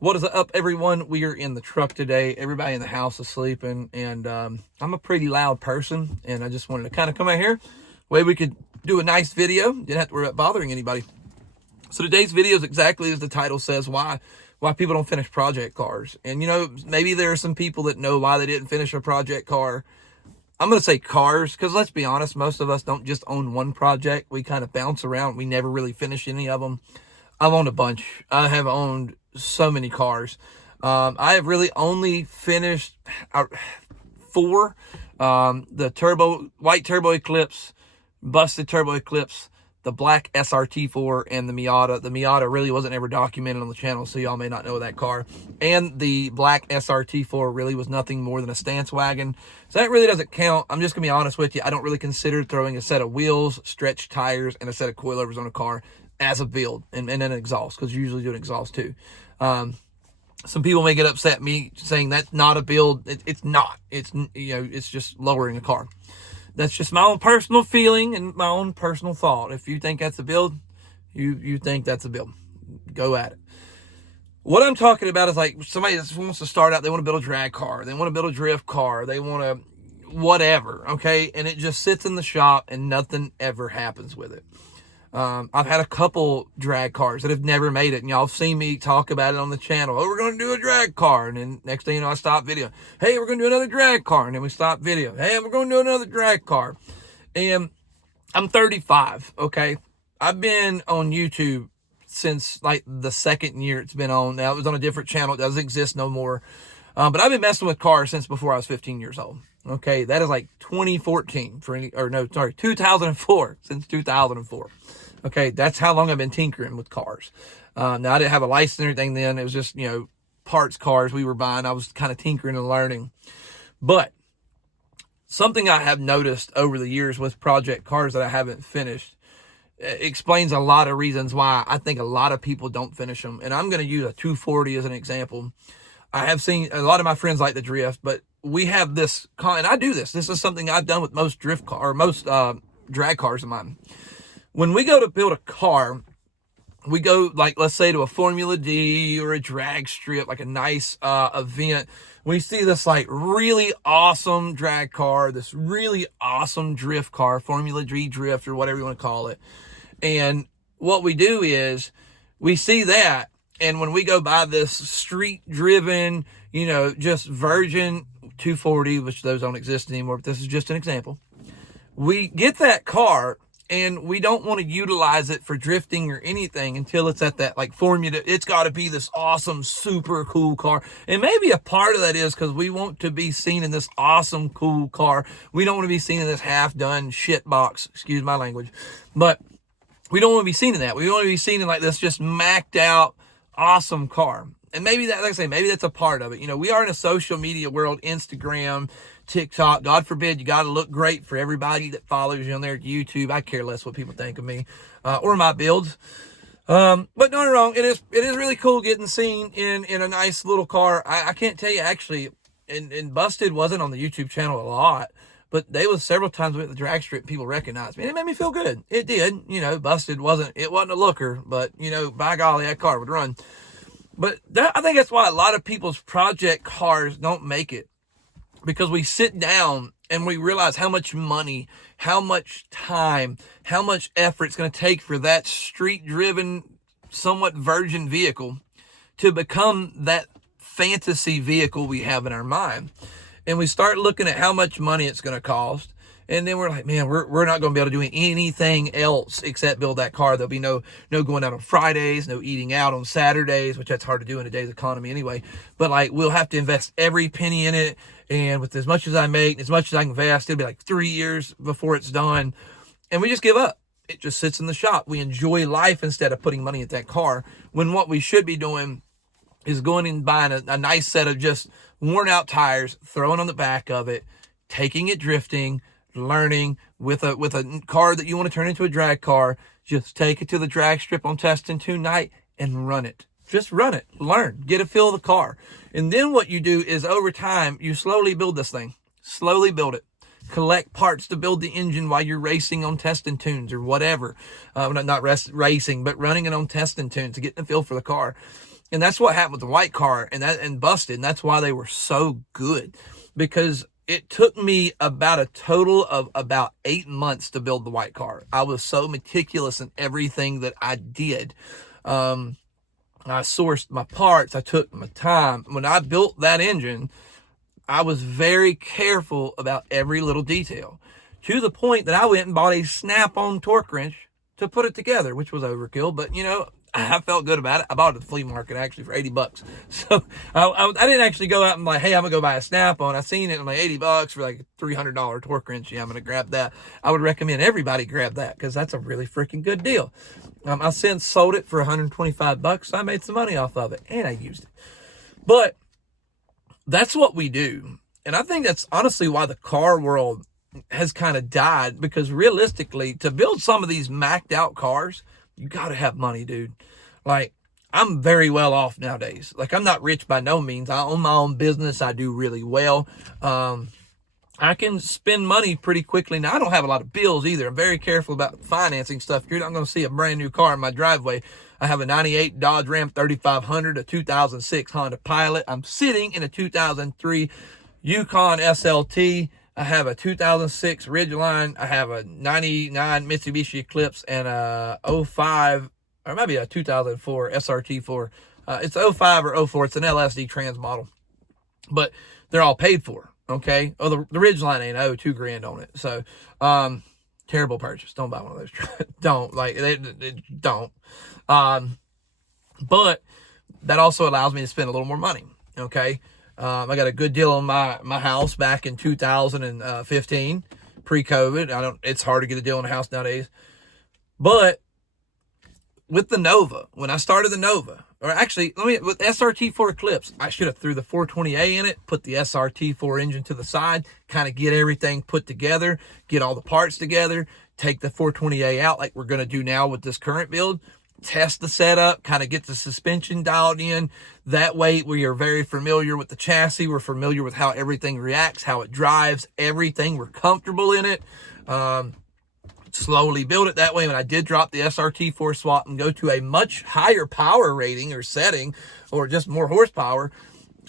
What is up, everyone? We are in the truck today. Everybody in the house is sleeping, and I'm a pretty loud person, and I just wanted to kind of come out here, way we could do a nice video. Didn't have to worry about bothering anybody. So today's video is exactly as the title says, why people don't finish project cars. And maybe there are some people that know why they didn't finish a project car. I'm going to say cars, because let's be honest, most of us don't just own one project. We kind of bounce around. We never really finish any of them. I've owned a bunch. I have owned so many cars. I have really only finished 4. The white turbo Eclipse, busted turbo Eclipse, the black SRT4, and the Miata. The Miata really wasn't ever documented on the channel, so y'all may not know that car. And the black SRT4 really was nothing more than a stance wagon. So that really doesn't count. I'm just going to be honest with you. I don't really consider throwing a set of wheels, stretched tires, and a set of coilovers on a car as a build, and then an exhaust, because you usually do an exhaust too. Some people may get upset at me saying that's not a build. It's not. It's just lowering a car. That's just my own personal feeling and my own personal thought. If you think that's a build, you think that's a build. Go at it. What I'm talking about is like somebody that wants to start out, they want to build a drag car, they want to build a drift car, they want to whatever, okay? And it just sits in the shop and nothing ever happens with it. I've had a couple drag cars that have never made it, and y'all have seen me talk about it on the channel. Oh, we're going to do a drag car, and then next thing you know, I stop video. Hey, we're going to do another drag car, and then we stop video. Hey, we're going to do another drag car. And I'm 35, okay? I've been on YouTube since like the second year it's been on. Now, it was on a different channel. It doesn't exist no more. But I've been messing with cars since before I was 15 years old. Okay, that is like 2014 2004, since 2004. Okay, that's how long I've been tinkering with cars. Now, I didn't have a license or anything then. It was just, parts cars we were buying. I was kind of tinkering and learning. But something I have noticed over the years with project cars that I haven't finished explains a lot of reasons why I think a lot of people don't finish them. And I'm going to use a 240 as an example. I have seen a lot of my friends like the drift, but we have this, and I do this. This is something I've done with most drag cars of mine. When we go to build a car, we go, like, let's say to a Formula D or a drag strip, like a nice event. We see this like really awesome drag car, this really awesome drift car, Formula D drift or whatever you want to call it. And what we do is we see that, and when we go buy this street driven, just virgin 240, which those don't exist anymore, but this is just an example. We get that car, and we don't want to utilize it for drifting or anything until it's at that like formula. It's got to be this awesome, super cool car. And maybe a part of that is because we want to be seen in this awesome, cool car. We don't want to be seen in this half-done shit box, excuse my language. But we don't want to be seen in that. We want to be seen in like this just macked out, awesome car. And maybe that, like I say, maybe that's a part of it. We are in a social media world, Instagram, TikTok. God forbid you got to look great for everybody that follows you on there at YouTube. I care less what people think of me or my builds. But don't wrong, it is really cool getting seen in a nice little car. I can't tell you actually, and Busted wasn't on the YouTube channel a lot, but they was several times with the drag strip, people recognized me. And it made me feel good. It did. Busted wasn't a looker, but by golly, that car would run. But I think that's why a lot of people's project cars don't make it. Because we sit down and we realize how much money, how much time, how much effort it's going to take for that street-driven, somewhat virgin vehicle to become that fantasy vehicle we have in our mind. And we start looking at how much money it's going to cost. And then we're like, man, we're not going to be able to do anything else except build that car. There'll be no going out on Fridays, no eating out on Saturdays, which that's hard to do in today's economy anyway. But like, we'll have to invest every penny in it. And with as much as I make, as much as I invest, it'll be like 3 years before it's done. And we just give up. It just sits in the shop. We enjoy life instead of putting money at that car. When what we should be doing is going and buying a nice set of just worn out tires, throwing on the back of it, taking it drifting, learning with a car that you want to turn into a drag car. Just take it to the drag strip on Test and Tune night and run it. Just run it, learn, get a feel of the car. And then what you do is over time, you slowly build this thing. Slowly build it. Collect parts to build the engine while you're racing on Test and Tunes or whatever. Not racing, but running it on Test and Tunes to get the feel for the car. And that's what happened with the white car and Busted. And that's why they were so good, because it took me about a total of about 8 months to build the white car. I was so meticulous in everything that I did. I sourced my parts. I took my time. When I built that engine, I was very careful about every little detail, to the point that I went and bought a Snap-on torque wrench to put it together, which was overkill, but I felt good about it. I bought it at the flea market actually for $80. So I didn't actually go out and like, hey, I'm gonna go buy a Snap-on. I seen it in like $80 for like a $300 torque wrench. Yeah, I'm gonna grab that. I would recommend everybody grab that, because that's a really freaking good deal. I since sold it for $125. So I made some money off of it, and I used it. But that's what we do. And I think that's honestly why the car world has kind of died, because realistically, to build some of these macked out cars, you got to have money, dude. Like, I'm very well off nowadays. Like, I'm not rich by no means. I own my own business. I do really well. I can spend money pretty quickly. Now, I don't have a lot of bills either. I'm very careful about financing stuff. You're not going to see a brand new car in my driveway. I have a 98 Dodge Ram 3500, a 2006 Honda Pilot. I'm sitting in a 2003 Yukon SLT. I have a 2006 Ridgeline. I have a 99 Mitsubishi Eclipse and a 05, or maybe a 2004 SRT4. It's 05 or 04. It's an LSD trans model. But they're all paid for, okay? Oh, the Ridgeline ain't $2,000 on it. So, terrible purchase. Don't buy one of those. Don't. Like, they don't. But that also allows me to spend a little more money, okay? I got a good deal on my house back in 2015, pre-COVID. It's hard to get a deal on a house nowadays. But with the Nova, when I started the Nova, or actually, with SRT4 Eclipse, I should have threw the 420A in it, put the SRT4 engine to the side, kind of get everything put together, get all the parts together, take the 420A out like we're going to do now with this current build, test the setup, kind of get the suspension dialed in. That way we are very familiar with the chassis. We're familiar with how everything reacts, how it drives, everything. We're comfortable in it. Slowly build it that way. When I did drop the SRT4 swap and go to a much higher power rating or setting, or just more horsepower,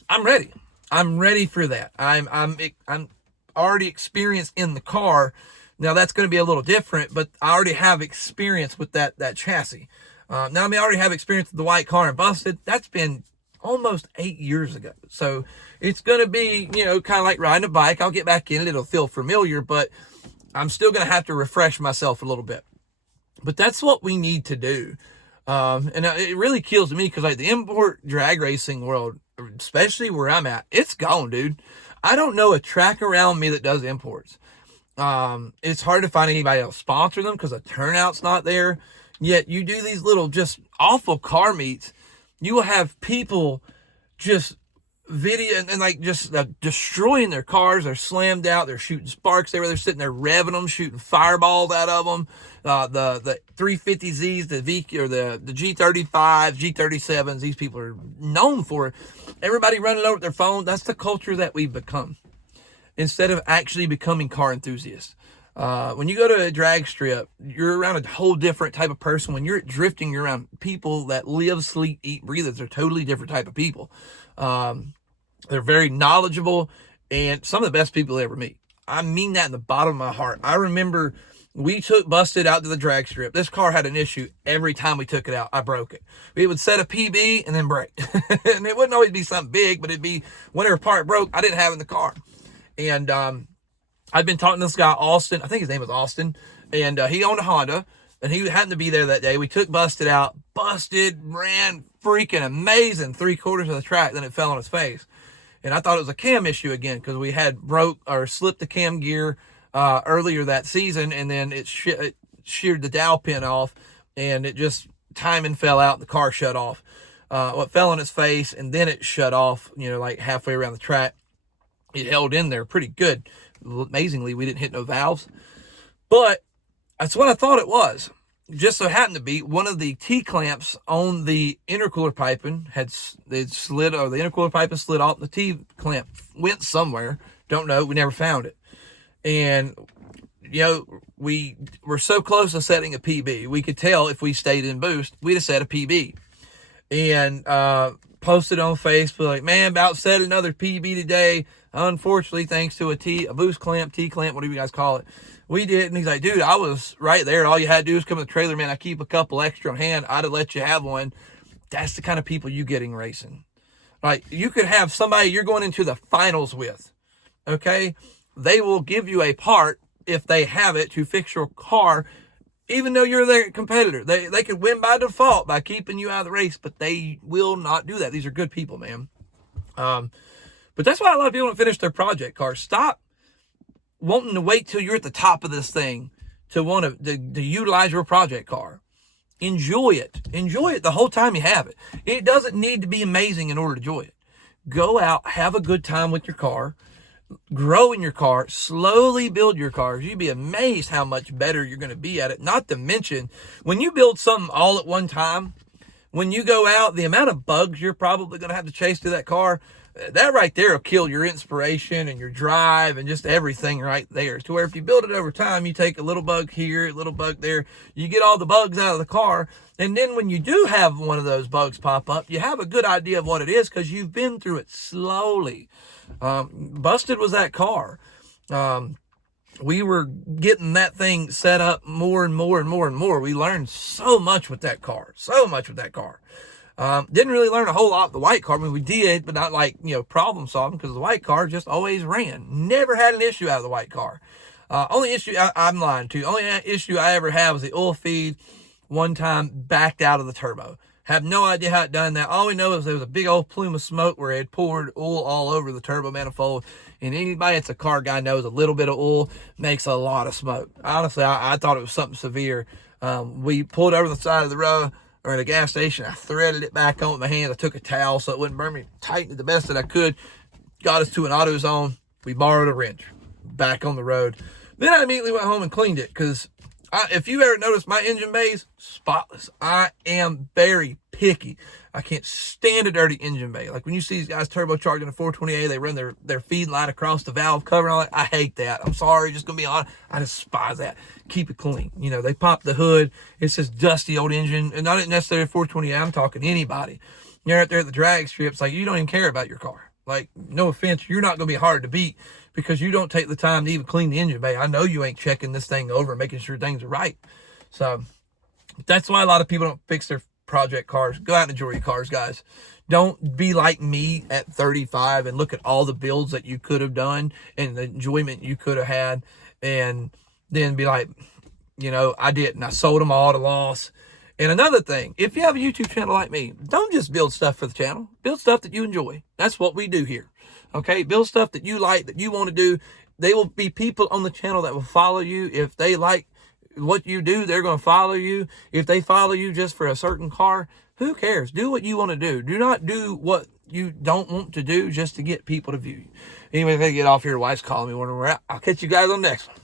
I'm ready. I'm ready for that. I'm already experienced in the car. Now that's going to be a little different, but I already have experience with that chassis. I already have experience with the white car and Busted. That's been almost 8 years ago. So it's going to be, kind of like riding a bike. I'll get back in it. It'll feel familiar, but I'm still going to have to refresh myself a little bit. But that's what we need to do. And it really kills me, because like the import drag racing world, especially where I'm at, it's gone, dude. I don't know a track around me that does imports. It's hard to find anybody else sponsor them, because the turnout's not there. Yet you do these little just awful car meets, you will have people just video and like just destroying their cars. They're slammed out. They're shooting sparks everywhere. They're sitting there revving them, shooting fireballs out of them. The 350Zs, the V or the G35s, G37s. These people are known for it. Everybody running over with their phone. That's the culture that we've become, instead of actually becoming car enthusiasts. When you go to a drag strip, you're around a whole different type of person. When you're drifting, you're around people that live, sleep, eat, breathe. They're totally different type of people. They're very knowledgeable and some of the best people I ever meet. I mean that in the bottom of my heart. I remember we took Busted out to the drag strip. This car had an issue every time we took it out. I broke it. We would set a PB and then break. And it wouldn't always be something big, but it'd be whenever part broke, I didn't have it in the car. And, I'd been talking to this guy, Austin. I think his name was Austin. And he owned a Honda. And he happened to be there that day. We took Busted out. Busted ran freaking amazing 3/4 of the track. Then it fell on his face. And I thought it was a cam issue again, because we had broke or slipped the cam gear earlier that season. And then it sheared the dowel pin off. And it just, timing fell out. And the car shut off. It fell on his face. And then it shut off, like halfway around the track. It held in there pretty good. Amazingly, we didn't hit no valves, but that's what I thought it was. Just so happened to be one of the T-clamps on the intercooler piping they'd slid, or the intercooler piping slid off. The T-clamp went somewhere. Don't know. We never found it. And, we were so close to setting a PB. We could tell if we stayed in boost, we'd have set a PB. and posted on Facebook like, man, about set another PB today. Unfortunately, thanks to a boost clamp, T-clamp, whatever you guys call it, we did. And he's like, dude, I was right there. All you had to do is come to the trailer, man. I keep a couple extra on hand. I'd have let you have one. That's the kind of people you get in racing. Right? You could have somebody you're going into the finals with. Okay? They will give you a part if they have it to fix your car, even though you're their competitor. They could win by default by keeping you out of the race, but they will not do that. These are good people, man. But that's why a lot of people don't finish their project cars. Stop wanting to wait till you're at the top of this thing to want to utilize your project car. Enjoy it. Enjoy it the whole time you have it. It doesn't need to be amazing in order to enjoy it. Go out, have a good time with your car, grow in your car, slowly build your cars. You'd be amazed how much better you're going to be at it. Not to mention, when you build something all at one time, when you go out, the amount of bugs you're probably going to have to chase to that car, that right there will kill your inspiration and your drive and just everything right there. To where if you build it over time, you take a little bug here, a little bug there, you get all the bugs out of the car. And then when you do have one of those bugs pop up, you have a good idea of what it is because you've been through it slowly. Busted was that car. We were getting that thing set up more and more and more and more. We learned so much with that car. Didn't really learn a whole lot with the white car. I mean, we did, but not like, problem solving, because the white car just always ran. Never had an issue out of the white car. Only issue, I'm lying too. Only issue I ever had was the oil feed one time backed out of the turbo. Have no idea how it done that. All we know is there was a big old plume of smoke where it had poured oil all over the turbo manifold. And anybody that's a car guy knows a little bit of oil makes a lot of smoke. Honestly, I thought it was something severe. We pulled over the side of the road, or at a gas station. I threaded it back on with my hands. I took a towel so it wouldn't burn me. Tightened it the best that I could. Got us to an AutoZone. We borrowed a wrench. Back on the road. Then I immediately went home and cleaned it, because if you ever noticed, my engine bay's spotless. I am very picky. I can't stand a dirty engine bay. Like when you see these guys turbocharging a 420A, they run their feed line across the valve cover and all that. I hate that. I'm sorry, just gonna be honest. I despise that. Keep it clean. They pop the hood. It's this dusty old engine, and not necessarily a 420A. I'm talking anybody. You're out there at the drag strips, like you don't even care about your car. Like, no offense, you're not gonna be hard to beat because you don't take the time to even clean the engine bay. I know you ain't checking this thing over and making sure things are right. So that's why a lot of people don't fix their project cars. Go out and enjoy your cars, guys. Don't be like me at 35 and look at all the builds that you could have done and the enjoyment you could have had, and then be like, I didn't. I sold them all at a loss. And another thing, if you have a YouTube channel like me, don't just build stuff for the channel. Build stuff that you enjoy. That's what we do here. Okay? Build stuff that you like, that you want to do. There will be people on the channel that will follow you. If they like what you do, they're going to follow you. If they follow you just for a certain car, who cares? Do what you want to do. Do not do what you don't want to do just to get people to view you. Anyway, if I get off here, wife's calling me when we're out. I'll catch you guys on the next one.